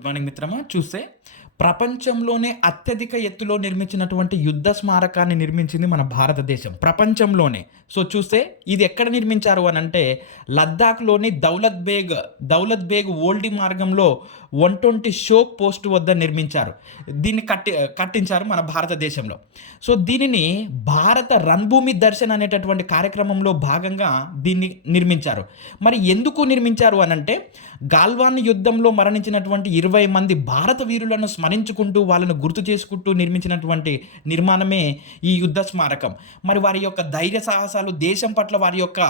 Good morning మిత్రమా. చూస్తే ప్రపంచంలోనే అత్యధిక ఎత్తులో నిర్మించినటువంటి యుద్ధ స్మారకాన్ని నిర్మించింది మన భారతదేశం ప్రపంచంలోనే. సో చూస్తే ఇది ఎక్కడ నిర్మించారు అని అంటే లద్దాఖ్లోని దౌలత్ బేగ్ ఓల్డీ మార్గంలో 120 షోక్ పోస్ట్ వద్ద నిర్మించారు. దీన్ని కట్టించారు మన భారతదేశంలో. సో దీనిని భారత రణభూమి దర్శన్ అనేటటువంటి కార్యక్రమంలో భాగంగా దీన్ని నిర్మించారు. మరి ఎందుకు నిర్మించారు అనంటే గాల్వాన్ యుద్ధంలో మరణించినటువంటి 20 మంది భారత వీరులను స్మరించుకుంటూ వాళ్ళను గుర్తు చేసుకుంటూ నిర్మించినటువంటి నిర్మాణమే ఈ యుద్ధ స్మారకం. మరి వారి యొక్క ధైర్య సాహసాలు, దేశం పట్ల వారి యొక్క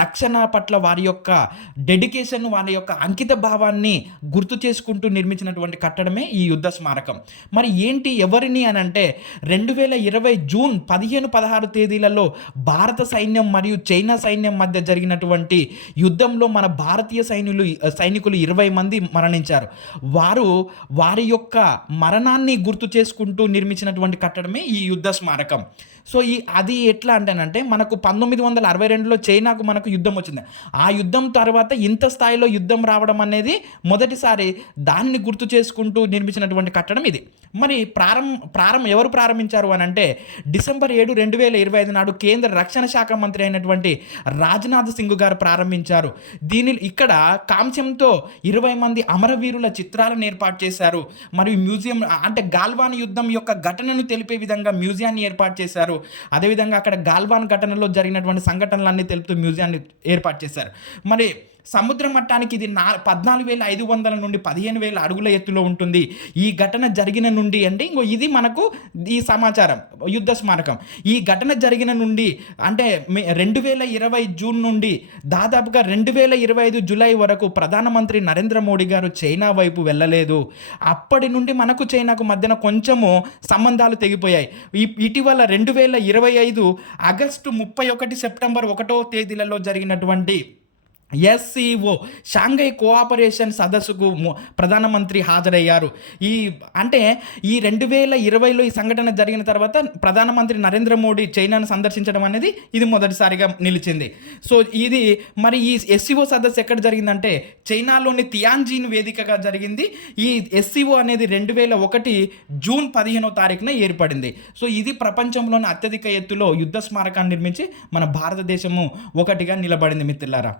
రక్షణ పట్ల వారి యొక్క డెడికేషన్, వారి యొక్క అంకిత భావాన్ని గుర్తు చేసుకుంటూ నిర్మించినటువంటి కట్టడమే ఈ యుద్ధ స్మారకం. మరి ఏంటి ఎవరిని అని అంటే 2020 జూన్ 15-16 తేదీలలో భారత సైన్యం మరియు చైనా సైన్యం మధ్య జరిగినటువంటి యుద్ధంలో మన భారతీయ సైనికులు 20 మంది మరణించారు. వారి యొక్క మరణాన్ని గుర్తు చేసుకుంటూ నిర్మించినటువంటి కట్టడమే ఈ యుద్ధ స్మారకం. సో అది ఎట్లా అంటేనంటే మనకు 1962లో చైనాకు మనకు యుద్ధం వచ్చింది. ఆ యుద్ధం తర్వాత ఇంత స్థాయిలో యుద్ధం రావడం అనేది మొదటిసారి. దాన్ని గుర్తు చేసుకుంటూ నిర్మించినటువంటి కట్టడం ఇది. మరి ఎవరు ప్రారంభించారు అని అంటే డిసెంబర్ 7, 2025 నాడు కేంద్ర రక్షణ శాఖ మంత్రి అయినటువంటి రాజ్నాథ్ సింగ్ గారు ప్రారంభించారు. ఇక్కడ కాంస్యంతో 20 మంది అమరవీరుల చిత్రాలను ఏర్పాటు చేశారు. మరియు మ్యూజియం అంటే గాల్వాన్ యుద్ధం యొక్క ఘటనను తెలిపే విధంగా మ్యూజియాన్ని ఏర్పాటు చేశారు. అదేవిధంగా అక్కడ గాల్వాన్ ఘటనలో జరిగినటువంటి సంఘటనలన్నీ తెలుపుతూ మ్యూజియాన్ని ఏర్పాటు చేశారు. మరి సముద్ర మట్టానికి ఇది 14,500 నుండి 15,000 అడుగుల ఎత్తులో ఉంటుంది. ఈ ఘటన జరిగిన నుండి అంటే ఇది మనకు ఈ సమాచారం యుద్ధ స్మారకం. ఈ ఘటన జరిగిన నుండి అంటే 2020 జూన్ నుండి దాదాపుగా 2025 జూలై వరకు ప్రధానమంత్రి నరేంద్ర మోడీ గారు చైనా వైపు వెళ్ళలేదు. అప్పటి నుండి మనకు చైనాకు మధ్యన కొంచెము సంబంధాలు తెగిపోయాయి. ఇటీవల 2025 ఆగస్టు 31, సెప్టెంబర్ 1వ తేదీలలో జరిగినటువంటి SCO షాంఘై కోఆపరేషన్ సదస్సుకు ప్రధానమంత్రి హాజరయ్యారు. ఈ 2020లో ఈ సంఘటన జరిగిన తర్వాత ప్రధానమంత్రి నరేంద్ర మోడీ చైనాను సందర్శించడం అనేది ఇది మొదటిసారిగా నిలిచింది. సో ఇది మరి ఈ SCO సదస్సు ఎక్కడ జరిగిందంటే చైనాలోని తియాన్జిన్ వేదికగా జరిగింది. ఈ SCO అనేది 2001 జూన్ 15వ తారీఖున ఏర్పడింది. సో ఇది ప్రపంచంలోని అత్యధిక ఎత్తులో యుద్ధ స్మారకాన్ని నిర్మించి మన భారతదేశము ఒకటిగా నిలబడింది మిత్రులారా.